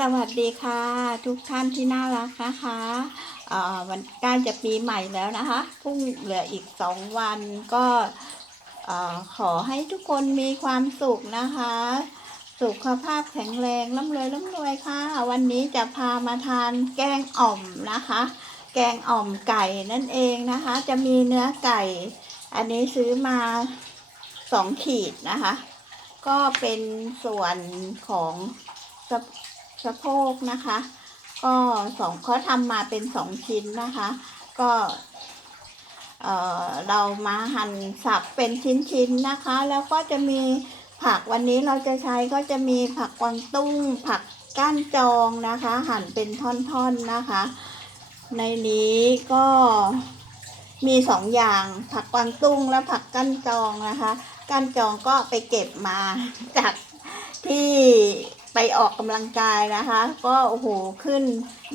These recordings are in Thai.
สวัสดีค่ะ ทุกท่านที่น่ารักนะคะอ่อวันใกล้จะปีใหม่แล้วนะคะพรุ่งเหลืออีกสองวันก็ขอให้ทุกคนมีความสุขนะคะ สุขภาพแข็งแรงร่ำรวยร่ำรวยค่ะ วันนี้จะพามาทานแกงอ่อมนะคะ แกงอ่อมไก่นั่นเองนะคะ จะมีเนื้อไก่ อันนี้ซื้อมาสองขีดนะคะ ก็เป็นส่วนของ สะสะโพกนะคะ ก็สองเขาทำมาเป็นสองชิ้นนะคะ ก็เออเรามาหั่นสับเป็นชิ้นๆนะคะ แล้วก็จะมีผักวันนี้เราจะใช้ก็จะมีผักกวางตุ้ง ผักก้านจองนะคะ หั่นเป็นท่อนๆนะคะ ในนี้ก็มีสองอย่าง ผักกวางตุ้งและผักก้านจองนะคะ ก้านจองก็ไปเก็บมาจากที่ ไปออกกำลังกายนะคะ ก็โอ้โหขึ้น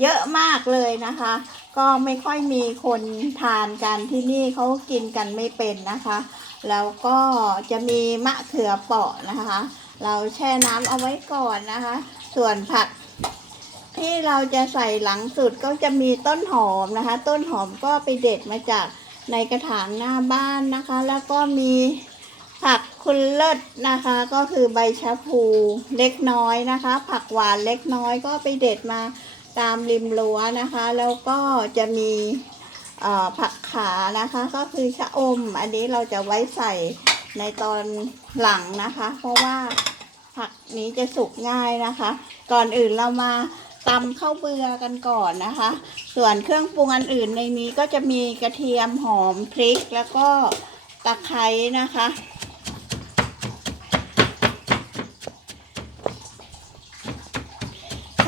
เยอะมากเลยนะคะ ก็ไม่ค่อยมีคนทานกันที่นี่เขากินกันไม่เป็นนะคะ แล้วก็จะมีมะเขือเปราะนะคะ เราแช่น้ำเอาไว้ก่อนนะคะ ส่วนผักที่เราจะใส่หลังสุดก็จะมีต้นหอมนะคะ ต้นหอมก็ไปเด็ดมาจากในกระถางหน้าบ้านนะคะ แล้วก็มีผักคุณเลิศนะคะก็คือใบชะพูเล็กน้อยนะคะ ผักหวานเล็กน้อยก็ไปเด็ดมาตามริมรั้วนะคะ แล้วก็จะมีผักขานะคะก็คือชะอม อันนี้เราจะไว้ใส่ในตอนหลังนะคะ เพราะว่าผักนี้จะสุกง่ายนะคะ ก่อนอื่นเรามาตำข้าวเบือกันก่อนนะคะ ส่วนเครื่องปรุงอันอื่นในนี้ก็จะมีกระเทียมหอมพริกแล้วก็ตะไคร้นะคะ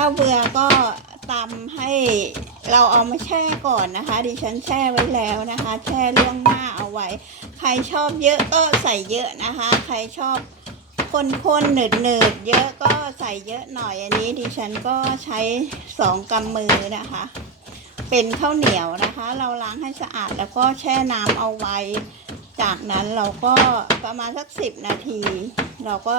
ข้าวเบือก็ตำให้เราเอามาแช่ก่อนนะคะ ดิฉันแช่ไว้แล้วนะคะ แช่ล่วงหน้าเอาไว้ ใครชอบเยอะก็ใส่เยอะนะคะ ใครชอบข้นๆหนืดๆเยอะก็ใส่เยอะหน่อยอันนี้ ดิฉันก็ใช้สองกำมือนะคะ เป็นข้าวเหนียวนะคะ เราล้างให้สะอาดแล้วก็แช่น้ำเอาไว้ จากนั้นเราก็ประมาณสักสิบนาที เราก็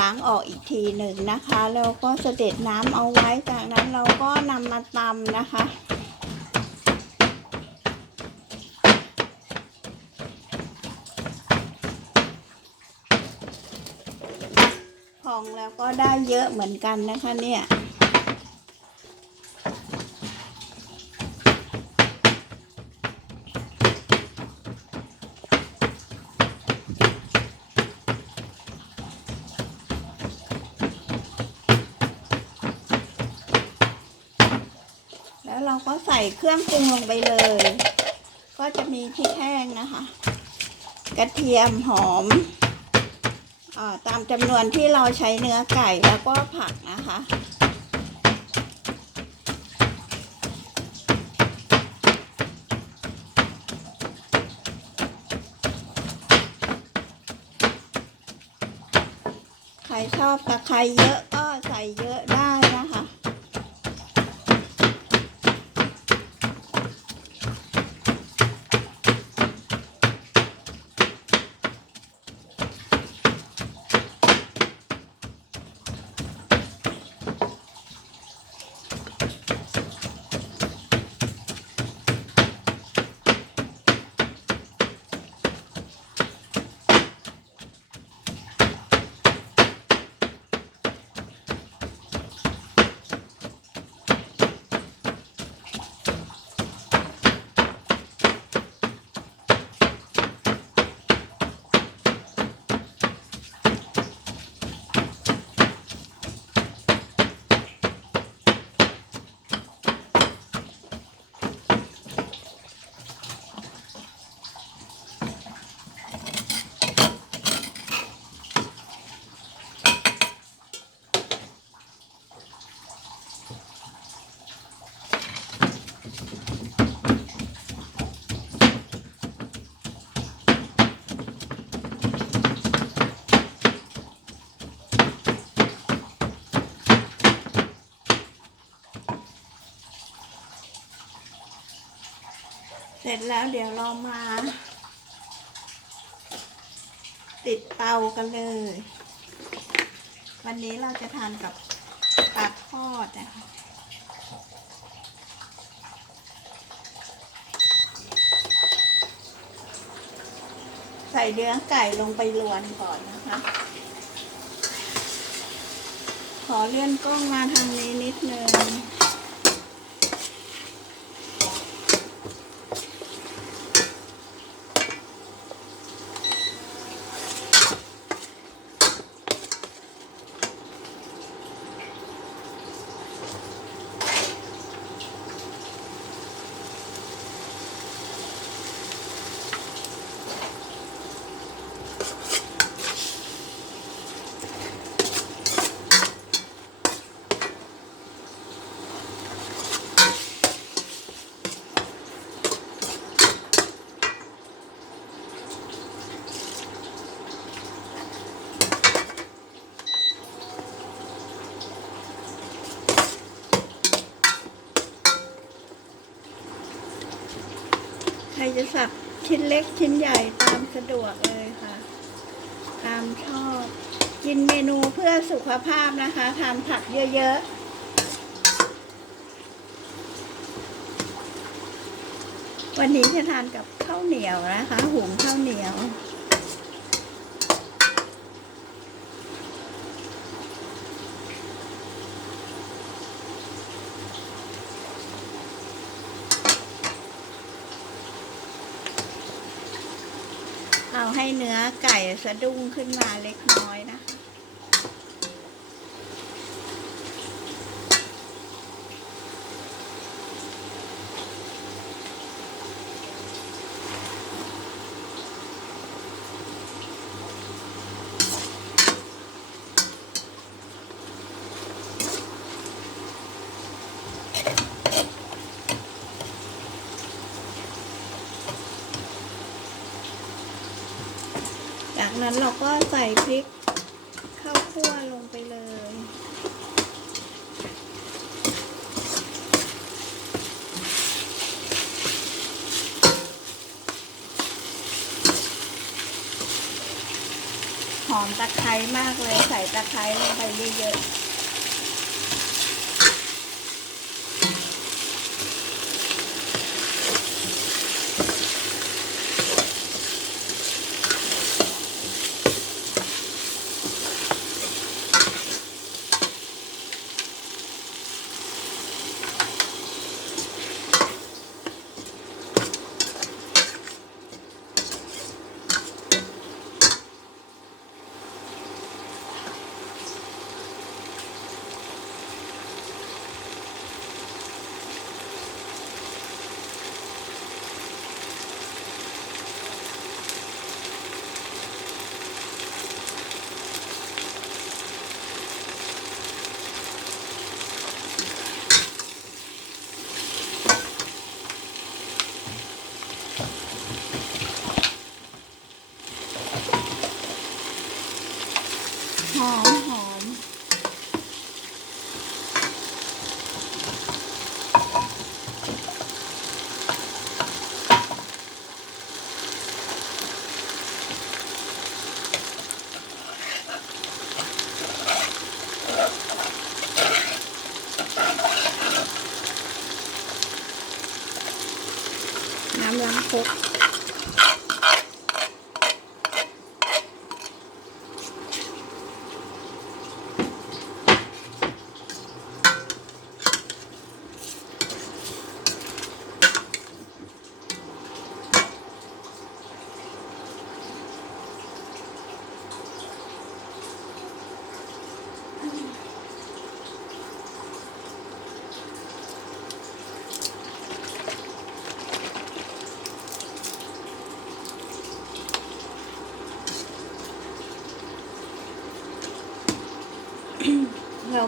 ล้างออกอีกทีหนึ่งนะคะแล้วก็เสด็จน้ำเอาไว้จากนั้นเราก็นำมาตำนะคะพองแล้วก็ได้เยอะเหมือนกันนะคะเนี่ย แล้วเราก็ใส่เครื่องปรุงลงไปเลย ก็จะมีพริกแห้งนะคะ กระเทียมหอมอตามจำนวนที่เราใช้เนื้อไก่แล้วก็ผักนะคะใครชอบตะไคร้เยอะก็ใส่เยอะได้ แล้วเดี๋ยวเรามา ติดเตากันเลย วันนี้เราจะทานกับปลาทอดนะคะใส่เนื้อไก่ลงไปลวนก่อนนะคะ ขอเลื่อนกล้องมาทางนี้ง ใค รจะสับชิ้นเล็กชิ้นใหญ่ตามสะดวกเลยค่ะ ตามชอบ กินเมนูเพื่อสุขภาพนะคะทานผักเยอะๆวันนี้จะทานกับข้าวเหนียวนะคะ หุงข้าวเหนียว เอาให้เนื้อไก่สะดุ้งขึ้นมาเล็กน้อยนะคะ นั้นเราก็ใส่พริกข้าวคั่วลงไปเลย หอมตะไคร้มากเลยใส่ตะไคร้ลงไปเยอะๆ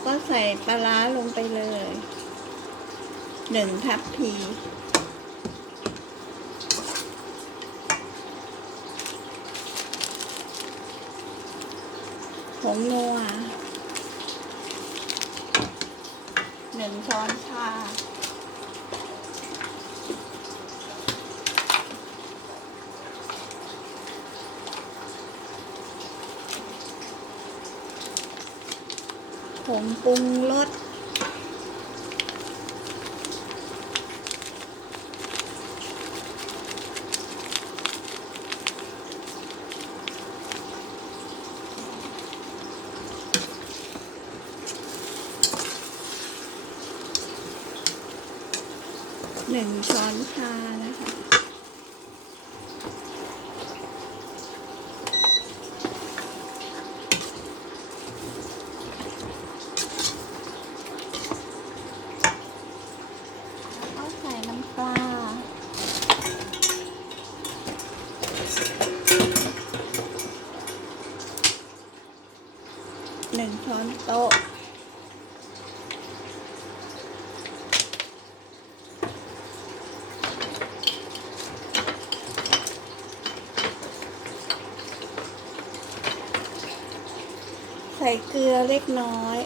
ก็ใส่ปลาร้าลงไปเลยหนึ่งทัพพีผงนัวหนึ่งช้อนชา ผงปรุงรส หนึ่งช้อนชานะคะ เอาใส่น้ำปลา หนึ่งช้อน โต๊ะใส่เกลือเล็กน้อย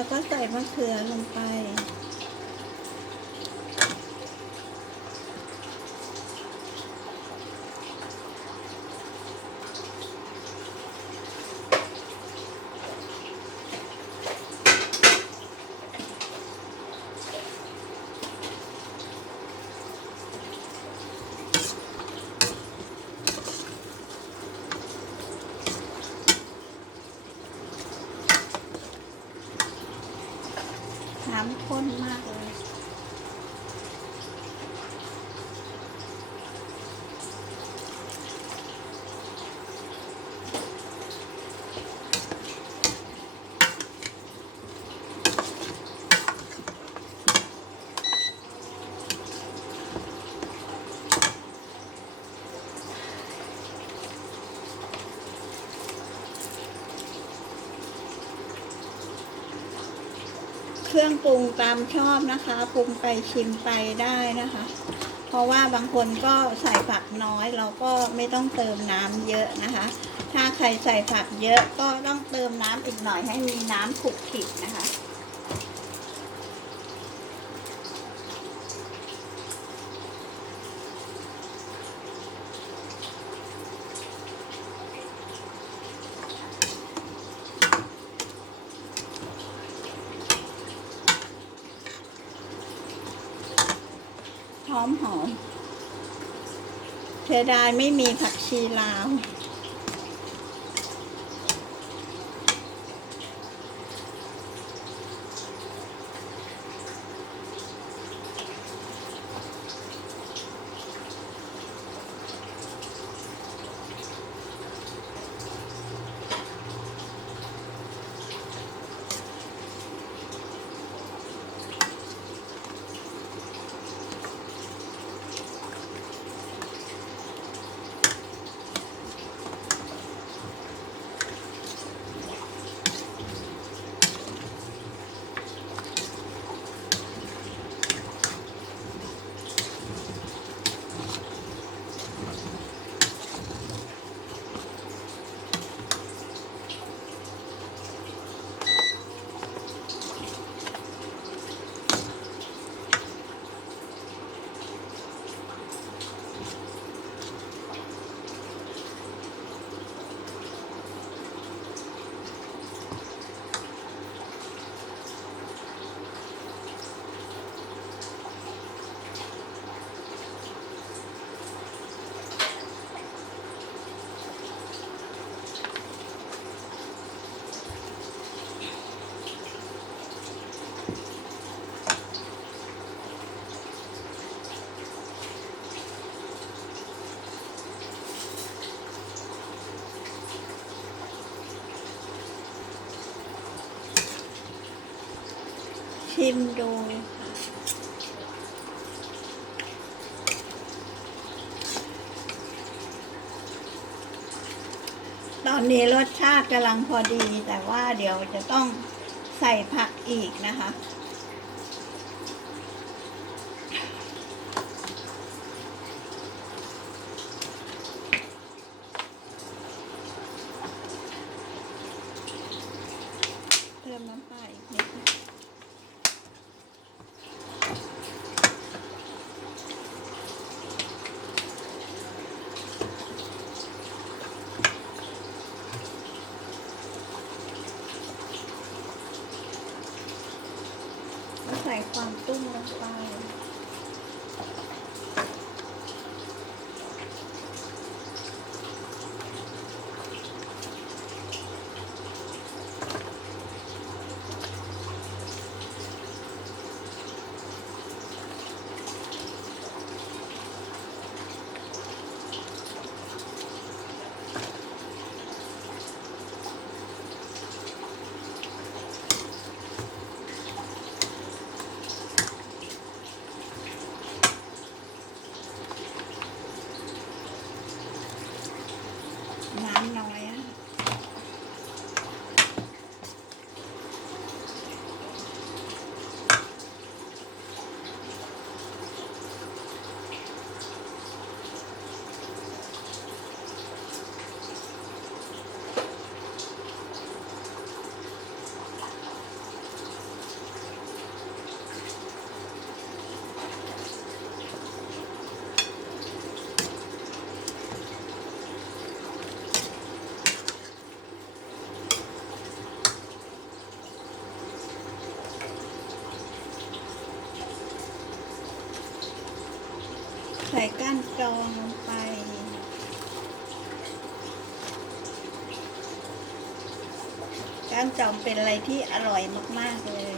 แล้วก็ใส่มะเขือลงไป น้ำข้นมากเลย เครื่องปรุงตามชอบนะคะปรุงไปชิมไปได้นะคะ เพราะว่าบางคนก็ใส่ผักน้อยเราก็ไม่ต้องเติมน้ำเยอะนะคะ ถ้าใครใส่ผักเยอะก็ต้องเติมน้ำอีกหน่อยให้มีน้ำขุกขิกนะคะ หอมหอมเสียดายไม่มีผักชีลาว ชิมดูตอนนี้รสชาติกำลังพอดี แต่ว่าเดี๋ยวจะต้องใส่ผักอีกนะคะ เพิ่มน้ำปลาอีกนิดนึงแล้ว ใส่ควา ใส่ก้านจองลงไปก้านจองเป็นอะไรที่อร่อยมาก ๆ เลย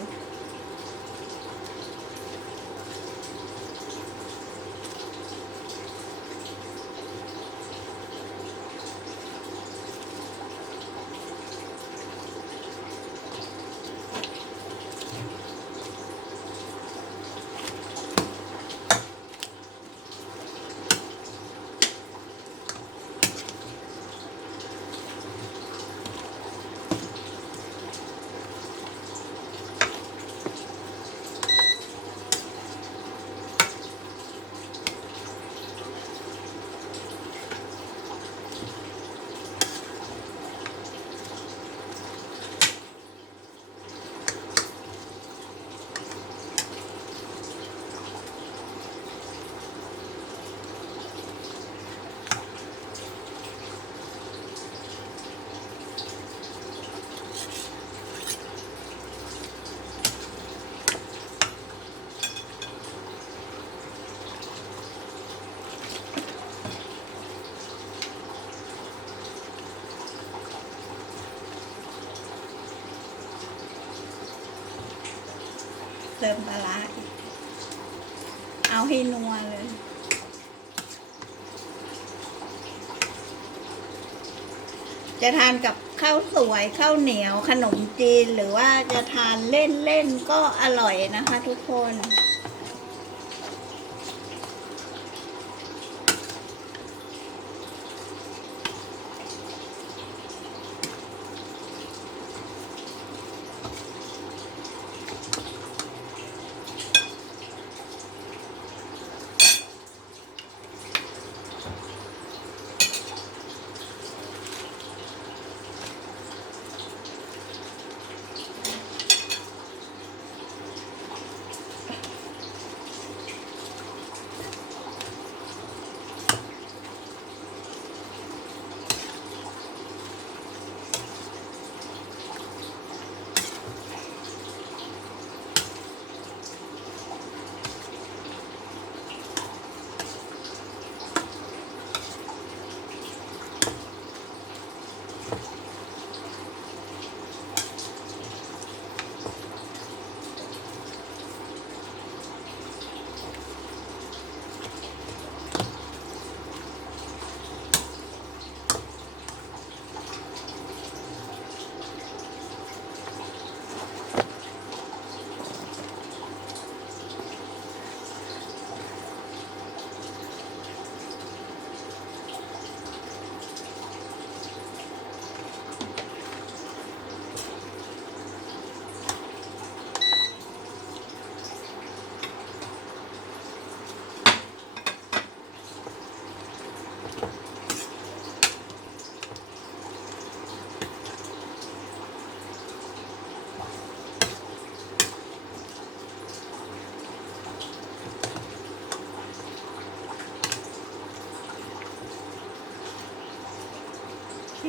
เติมปลาอีก เอาให้นัวเลย จะทานกับข้าวสวยข้าวเหนียวขนมจีนหรือว่าจะทานเล่นๆก็อร่อยนะคะทุกคน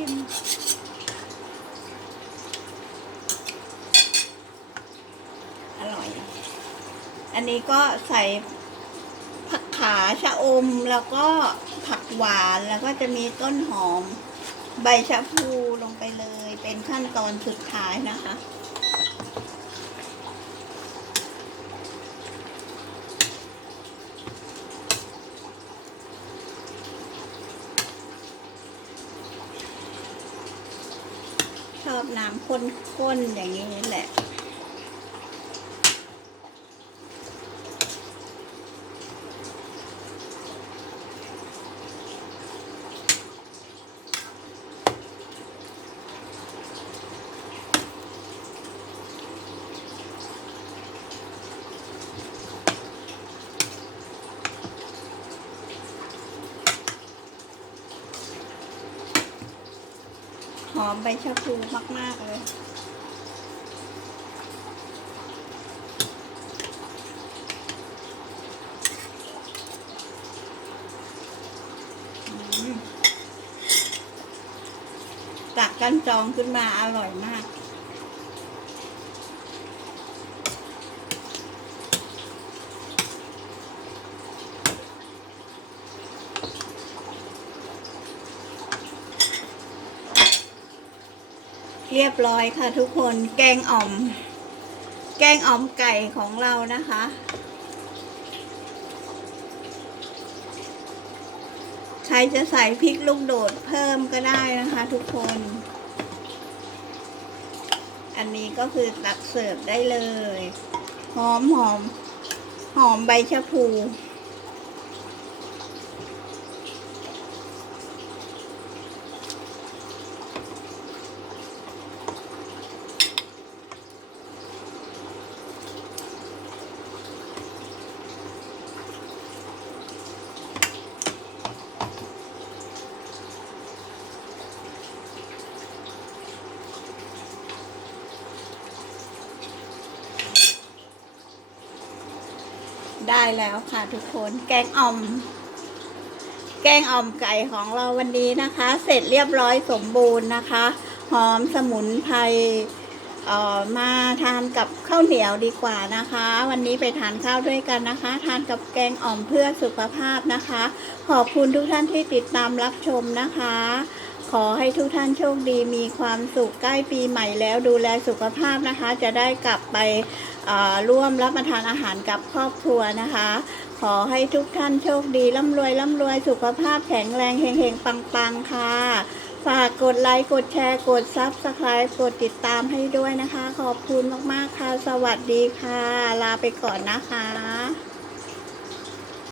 ชิมอร่อย อันนี้ก็ใส่ผักขาชะอมแล้วก็ผักหวานแล้วก็จะมีต้นหอม ใบชะพลูลงไปเลย เป็นขั้นตอนสุดท้ายนะคะ น้ำข้นๆอย่างนี้แหละ อมใบชะพลูมาก ๆ เลย ตักกันจองขึ้นมาอร่อยมาก เรียบร้อยค่ะทุกคนแกงอ่อม แกงอ่อมไก่ของเรานะคะ ใครจะใส่พริกลูกโดดเพิ่มก็ได้นะคะทุกคน อันนี้ก็คือตักเสิร์ฟได้เลย หอมหอมหอมใบชะพู ได้แล้วค่ะทุกคนแกงอ่อม แกงอ่อมไก่ของเราวันนี้นะคะ เสร็จเรียบร้อยสมบูรณ์นะคะหอมสมุนไพรออมาทานกับข้าวเหนียวดีกว่านะคะ วันนี้ไปทานข้าวด้วยกันนะคะ ทานกับแกงอ่อมเพื่อสุขภาพนะคะ ขอบคุณทุกท่านที่ติดตามรับชมนะคะ ขอให้ทุกท่านโชคดีมีความสุขใกล้ปีใหม่แล้วดูแลสุขภาพนะคะ จะได้กลับไปร่วมรับประทานอาหารกับครอบครัวนะคะ ขอให้ทุกท่านโชคดีร่ำรวยร่ำรวยสุขภาพแข็งแรงเฮงๆปังๆค่ะ ฝากกดไลค์กดแชร์กดซับสไคร b ์กดติดตามให้ด้วยนะคะ ขอบคุณมากๆค่ะ สวัสดีค่ะ ลาไปก่อนนะคะ